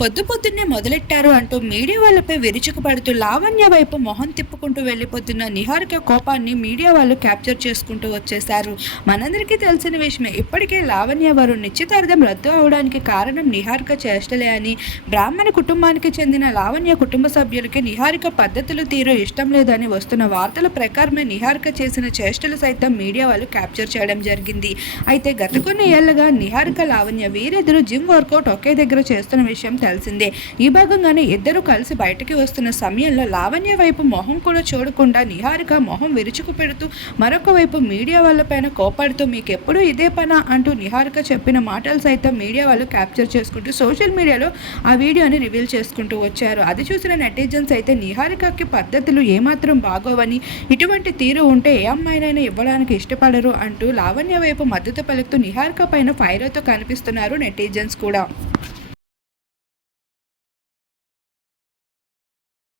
పొద్దు పొద్దున్నే మొదలెట్టారు అంటూ మీడియా వాళ్ళపై విరుచుకుపడుతూ లావణ్య వైపు మొహం తిప్పుకుంటూ వెళ్ళిపోతున్న నిహారిక కోపాన్ని మీడియా వాళ్ళు క్యాప్చర్ చేసుకుంటూ వచ్చేశారు. మనందరికీ తెలిసిన విషయమే. ఇప్పటికే లావణ్య వారు నిశ్చితార్థం రద్దు అవడానికి కారణం నిహారిక చేష్టలే అని, బ్రాహ్మణ కుటుంబానికి చెందిన లావణ్య కుటుంబ సభ్యులకి నిహారిక పద్ధతులు తీరు ఇష్టం లేదని వస్తున్న వార్తల ప్రకారమే నిహారిక చేసిన చేష్టలు సైతం మీడియా వాళ్ళు క్యాప్చర్ చేయడం జరిగింది. అయితే గత కొన్ని ఏళ్లుగా నిహారిక లావణ్య వీరిద్దరూ జిమ్ వర్కౌట్ ఒకే దగ్గర చేస్తున్న విషయం తెలిసిందే. ఈ భాగంగానే ఇద్దరు కలిసి బయటకి వస్తున్న సమయంలో లావణ్య వైపు మొహం కూడా చూడకుండా నిహారిక మొహం విరుచుకు పెడుతూ మరొక వైపు మీడియా వాళ్ళపైన కోపడుతూ మీకెప్పుడు ఇదే పనా అంటూ నిహారిక చెప్పిన మాటలు సైతం మీడియా వాళ్ళు క్యాప్చర్ చేసుకుంటూ సోషల్ మీడియాలో ఆ వీడియోని రివీల్ చేసుకుంటూ వచ్చారు. అది చూసిన నెటిజన్స్ అయితే నిహారికకి పద్ధతులు ఏమాత్రం బాగోవని, ఇటువంటి తీరు ఉంటే ఏ అమ్మాయినైనా ఇవ్వడానికి ఇష్టపడరు అంటూ లావణ్య వైపు మద్దతు పలుకుతూ నిహారిక పైన ఫైర్తో కనిపిస్తున్నారు నెటిజన్స్ కూడా.